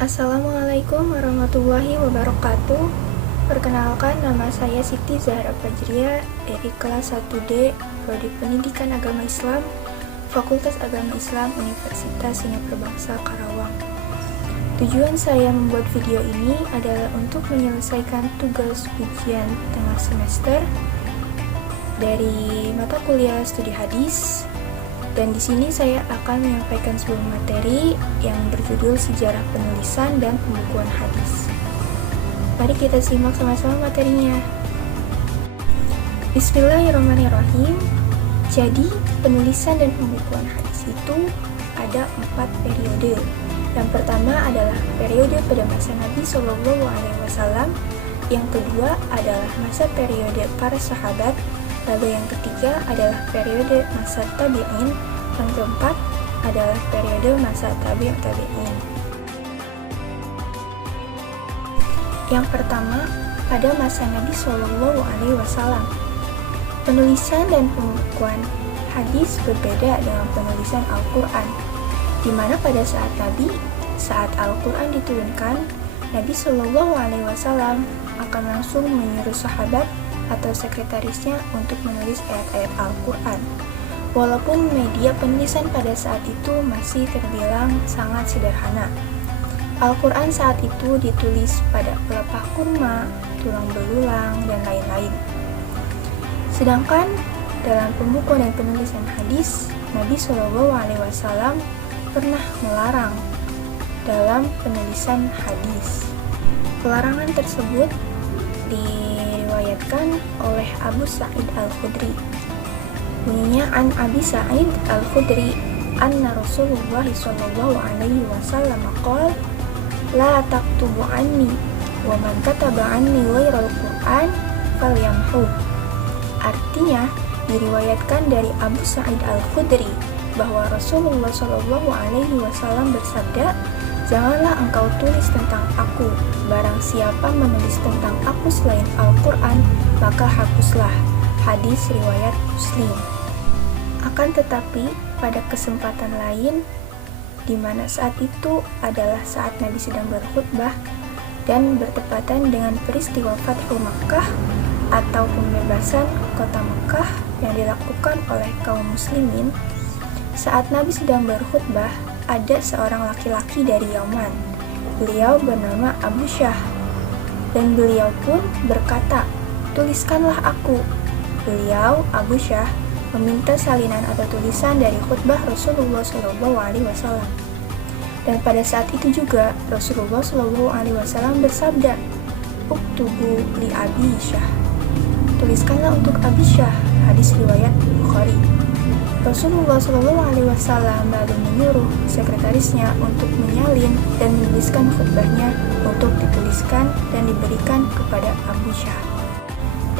Assalamualaikum warahmatullahi wabarakatuh. Perkenalkan, nama saya Siti Zahra Fajriah dari kelas 1D Prodi Pendidikan Agama Islam, Fakultas Agama Islam Universitas Singapura Bangsa Karawang. Tujuan saya membuat video ini adalah untuk menyelesaikan tugas ujian tengah semester dari mata kuliah studi hadis. Dan di sini saya akan menyampaikan sebuah materi yang berjudul Sejarah Penulisan dan Pembukuan Hadis. Mari kita simak sama-sama materinya. Bismillahirrahmanirrahim. Jadi, penulisan dan pembukuan hadis itu ada 4 periode. Yang pertama adalah periode pada masa Nabi SAW. Yang kedua adalah masa periode para sahabat. Lalu yang ketiga adalah periode masa tabi'in. Yang keempat adalah periode masa tabi'in. Yang pertama, pada masa Nabi SAW. Penulisan dan pembukuan hadis berbeda dengan penulisan Al-Quran, di mana pada saat Al-Quran diturunkan, Nabi SAW akan langsung menyuruh sahabat atau sekretarisnya untuk menulis ayat-ayat Al-Quran. Walaupun media penulisan pada saat itu masih terbilang sangat sederhana. Al-Quran saat itu ditulis pada pelepah kurma, tulang belulang, dan lain-lain. Sedangkan dalam pembukuan dan penulisan hadis, Nabi SAW pernah melarang dalam penulisan hadis. Pelarangan tersebut diriwayatkan oleh Abu Sa'id Al-Khudri. Bunyinya, an Abi Sa'id Al-Khudri anna Rasulullah sallallahu alaihi wasallam qala la taktubu anni wa man kataba anni ghairal Qur'an falyamhu. Artinya, diriwayatkan dari Abu Sa'id Al-Khudri bahwa Rasulullah sallallahu alaihi wasallam bersabda, "Janganlah engkau tulis tentang aku. Barang siapa menulis tentang aku selain Al-Quran, maka hapuslah." Hadis riwayat Muslim. Akan tetapi, pada kesempatan lain, di mana saat itu adalah saat Nabi sedang berkhutbah dan bertepatan dengan peristiwa Fathu Makkah atau pembebasan kota Makkah yang dilakukan oleh kaum muslimin, saat Nabi sedang berkhutbah, ada seorang laki-laki dari Yaman. Beliau bernama Abu Syah, dan beliau pun berkata, "Tuliskanlah aku." Beliau, Abu Syah, meminta salinan atau tulisan dari khutbah Rasulullah SAW. Dan pada saat itu juga Rasulullah SAW bersabda, "Uktubu li Abi Syah." Tuliskanlah untuk Abi Syah. Hadis riwayat Bukhari. Rasulullah SAW lalu menyuruh sekretarisnya untuk menyalin dan menuliskan khutbahnya untuk dituliskan dan diberikan kepada Abu Syah.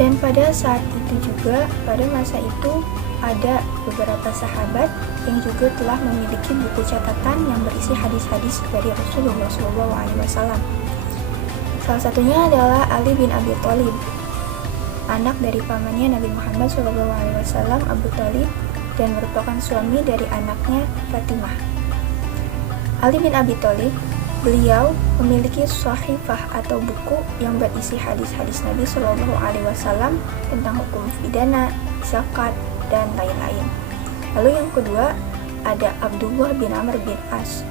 Dan pada saat itu juga, pada masa itu, ada beberapa sahabat yang juga telah memiliki buku catatan yang berisi hadis-hadis dari Rasulullah SAW. Salah satunya adalah Ali bin Abi Thalib, anak dari pamannya Nabi Muhammad SAW, Abu Thalib, dan merupakan suami dari anaknya Fatimah. Ali bin Abi Thalib, beliau memiliki sahifah atau buku yang berisi hadis-hadis Nabi SAW tentang hukum pidana, zakat, dan lain-lain. Lalu yang kedua, ada Abdullah bin Amr bin As.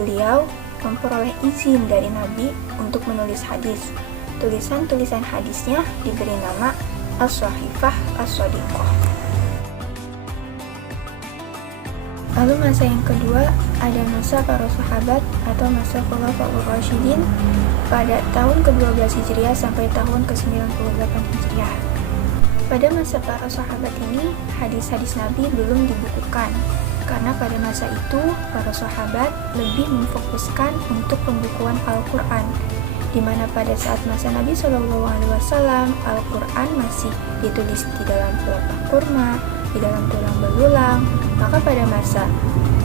Beliau memperoleh izin dari Nabi untuk menulis hadis. Tulisan-tulisan hadisnya diberi nama As-Sahifah As-Shadiqah. Lalu masa yang kedua, ada masa para sahabat atau masa Khulafaur Rasyidin pada tahun ke-12 Hijriah sampai tahun ke-98 Hijriah. Pada masa para sahabat ini, hadis-hadis Nabi belum dibukukan, karena pada masa itu para sahabat lebih memfokuskan untuk pembukuan Al-Quran, di mana pada saat masa Nabi SAW, Al-Quran masih ditulis di dalam pelepah kurma, di dalam tulang belulang. Maka pada masa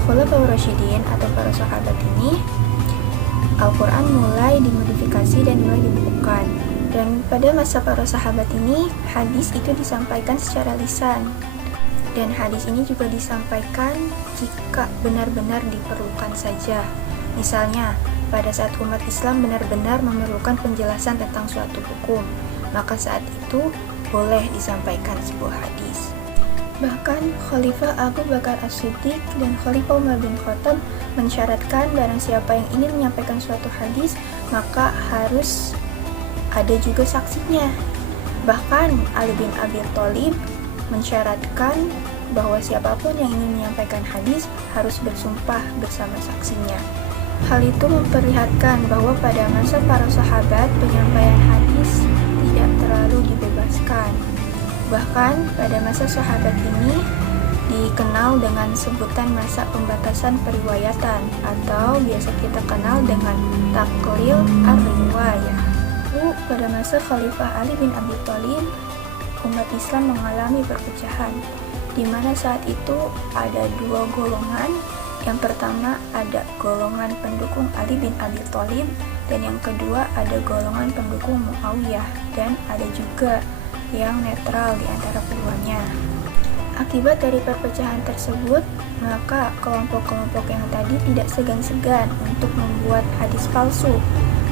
Khulafaur Rasyidin atau para sahabat ini, Al-Quran mulai dimodifikasi dan mulai dibukukan. Dan pada masa para sahabat ini, hadis itu disampaikan secara lisan. Dan hadis ini juga disampaikan jika benar-benar diperlukan saja. Misalnya, pada saat umat Islam benar-benar memerlukan penjelasan tentang suatu hukum, maka saat itu boleh disampaikan sebuah hadis. Bahkan Khalifah Abu Bakar As-Siddiq dan Khalifah Umar bin Khattab mensyaratkan barang siapa yang ingin menyampaikan suatu hadis, maka harus ada juga saksinya. Bahkan Ali bin Abi Thalib mensyaratkan bahwa siapapun yang ingin menyampaikan hadis harus bersumpah bersama saksinya. Hal itu memperlihatkan bahwa pada masa para sahabat penyampaian hadis tidak terlalu dibebaskan. Bahkan pada masa sahabat ini dikenal dengan sebutan masa pembatasan periwayatan atau biasa kita kenal dengan taklil ar-riwayah. Lalu pada masa Khalifah Ali bin Abi Thalib, umat Islam mengalami perpecahan, di mana saat itu ada dua golongan. Yang pertama ada golongan pendukung Ali bin Abi Thalib, dan yang kedua ada golongan pendukung Muawiyah, dan ada juga yang netral di antara keduanya. Akibat dari perpecahan tersebut, maka kelompok-kelompok yang tadi tidak segan-segan untuk membuat hadis palsu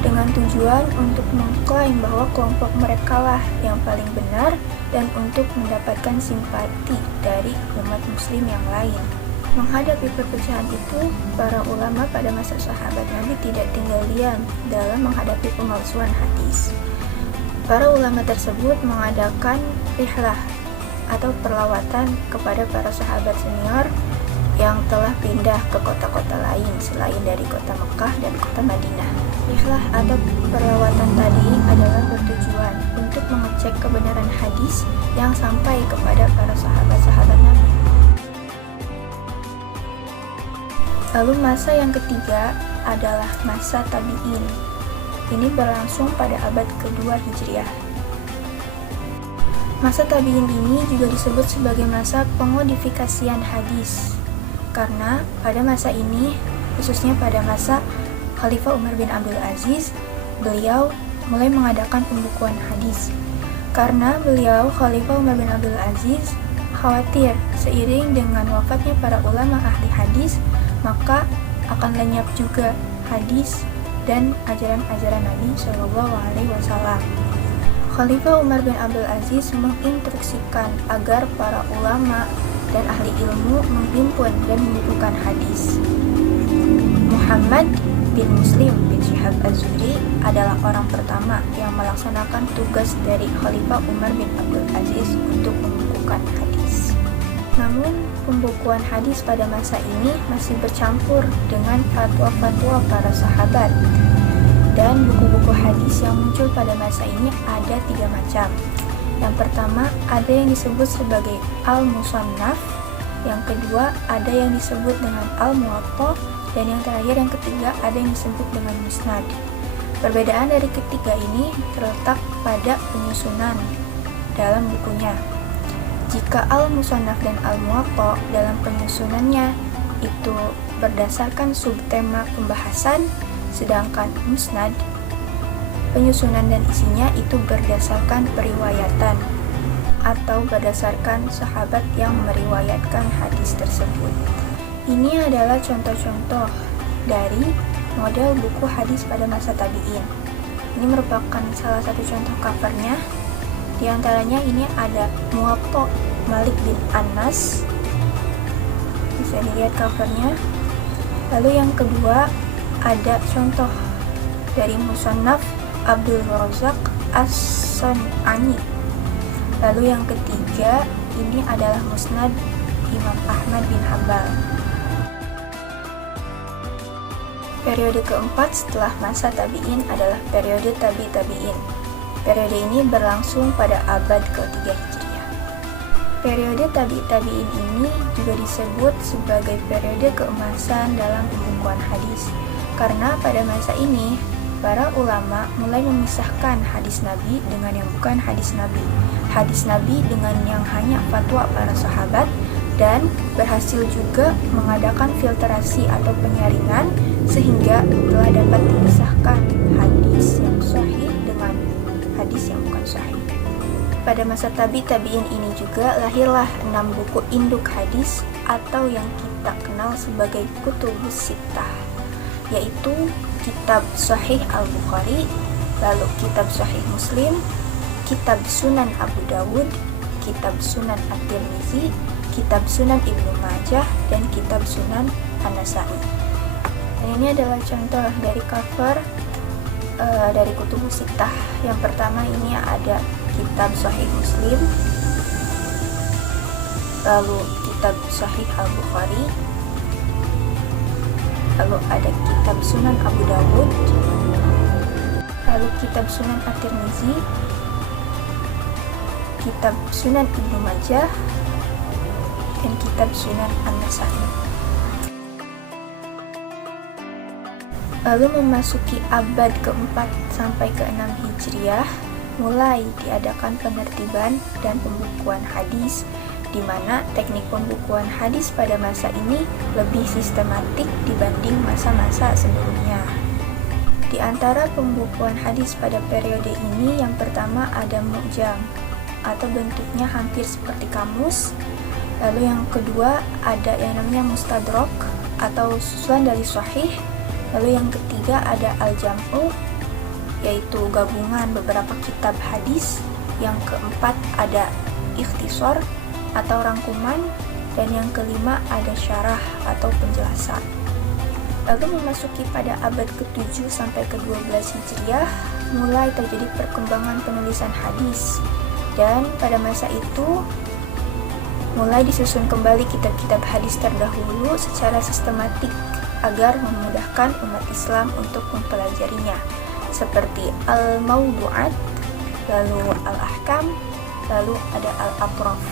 dengan tujuan untuk mengklaim bahwa kelompok mereka lah yang paling benar dan untuk mendapatkan simpati dari umat muslim yang lain. Menghadapi perpecahan itu, para ulama pada masa sahabat Nabi tidak tinggal diam dalam menghadapi pemalsuan hadis. Para ulama tersebut mengadakan rihlah atau perlawatan kepada para sahabat senior yang telah pindah ke kota-kota lain selain dari kota Mekah dan kota Madinah. Rihlah atau perlawatan tadi adalah bertujuan untuk mengecek kebenaran hadis yang sampai kepada para sahabat-sahabat Nabi. Lalu masa yang ketiga adalah masa tabi'in. Ini berlangsung pada abad kedua Hijriah. Masa tabi'in ini juga disebut sebagai masa pengodifikasian hadis, karena pada masa ini, khususnya pada masa Khalifah Umar bin Abdul Aziz, beliau mulai mengadakan pembukuan hadis. Karena beliau, Khalifah Umar bin Abdul Aziz, khawatir seiring dengan wafatnya para ulama ahli hadis, maka akan lenyap juga hadis dan ajaran-ajaran Nabi Shallallahu Alaihi Wasallam. Khalifah Umar bin Abdul Aziz menginstruksikan agar para ulama dan ahli ilmu menghimpun dan membukukan hadis. Muhammad bin Muslim bin Syihab Az-Zuhri adalah orang pertama yang melaksanakan tugas dari Khalifah Umar bin Abdul Aziz untuk membukukan hadis. Namun, pembukuan hadis pada masa ini masih bercampur dengan fatwa-fatwa para sahabat. Dan buku-buku hadis yang muncul pada masa ini ada 3 macam. Yang pertama, ada yang disebut sebagai Al-Musannaf. Yang kedua, ada yang disebut dengan Al-Muwatta. Dan yang terakhir, yang ketiga, ada yang disebut dengan Musnad. Perbedaan dari ketiga ini terletak pada penyusunan dalam bukunya. Jika Al-Musannaf dan Al-Muwatta dalam penyusunannya itu berdasarkan subtema pembahasan, sedangkan Musnad, penyusunan dan isinya itu berdasarkan periwayatan atau berdasarkan sahabat yang meriwayatkan hadis tersebut. Ini adalah contoh-contoh dari model buku hadis pada masa tabi'in. Ini merupakan salah satu contoh covernya. Di antaranya ini ada Muwatta Malik bin Anas, bisa dilihat covernya. Lalu yang kedua ada contoh dari Musannaf Abdul Razak As-San'ani. Lalu yang ketiga ini adalah Musnad Imam Ahmad bin Hanbal. Periode keempat setelah masa tabi'in adalah periode tabi'in. Periode ini berlangsung pada abad ke-3 Hijriah. Periode tabi'in ini juga disebut sebagai periode keemasan dalam pembukuan hadis. Karena pada masa ini, para ulama mulai memisahkan hadis Nabi dengan yang bukan hadis Nabi. Hadis Nabi dengan yang hanya fatwa para sahabat, dan berhasil juga mengadakan filtrasi atau penyaringan sehingga telah dapat dipisahkan hadis yang sahih dengan hadis yang bukan sahih. pada masa tabi'in ini juga lahirlah 6 buku induk hadis atau yang kita kenal sebagai kutubus sittah, yaitu kitab Sahih Al-Bukhari, lalu kitab Sahih Muslim, kitab Sunan Abu Dawud, kitab Sunan At-Tirmizi, kitab Sunan Ibnu Majah, dan kitab Sunan An-Nasa'i. Dan ini adalah contoh dari cover dari kutubus sittah. Yang pertama ini ada kitab Sahih Muslim, lalu kitab Sahih Al-Bukhari, lalu ada kitab Sunan Abu Dawud, lalu kitab Sunan At-Tirmizi, kitab Sunan Ibnu Majah, dan kitab Sunan An-Nasa'i. Lalu memasuki abad ke-4 sampai ke-6 Hijriah, mulai diadakan penertiban dan pembukuan hadis, di mana teknik pembukuan hadis pada masa ini lebih sistematik dibanding masa-masa sebelumnya. Di antara pembukuan hadis pada periode ini, yang pertama ada mu'jam, atau bentuknya hampir seperti kamus. Lalu yang kedua ada yang namanya mustadrak, atau susulan dari sahih. Lalu yang ketiga ada al-jam'u, yaitu gabungan beberapa kitab hadis. Yang keempat ada ikhtisar atau rangkuman, dan yang kelima ada syarah atau penjelasan. Lalu memasuki pada abad ke-7 sampai ke-12 Hijriah, mulai terjadi perkembangan penulisan hadis, dan pada masa itu mulai disusun kembali kitab-kitab hadis terdahulu secara sistematik agar memudahkan umat Islam untuk mempelajarinya, seperti Al-Mawdu'at, lalu Al-Ahkam, lalu ada Al-Atraf.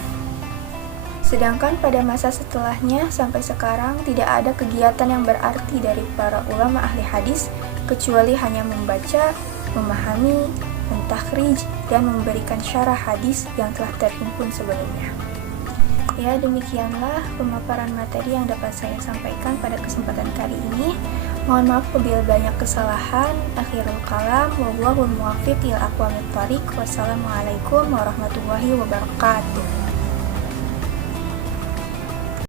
Sedangkan pada masa setelahnya sampai sekarang tidak ada kegiatan yang berarti dari para ulama ahli hadis kecuali hanya membaca, memahami, mentakhrij, dan memberikan syarah hadis yang telah terhimpun sebelumnya. Ya, demikianlah pemaparan materi yang dapat saya sampaikan pada kesempatan kali ini. Mohon maaf apabila banyak kesalahan. Akhirul kalam, wallahul muwaffiq ila aqwamit thoriq. Wassalamualaikum warahmatullahi wabarakatuh.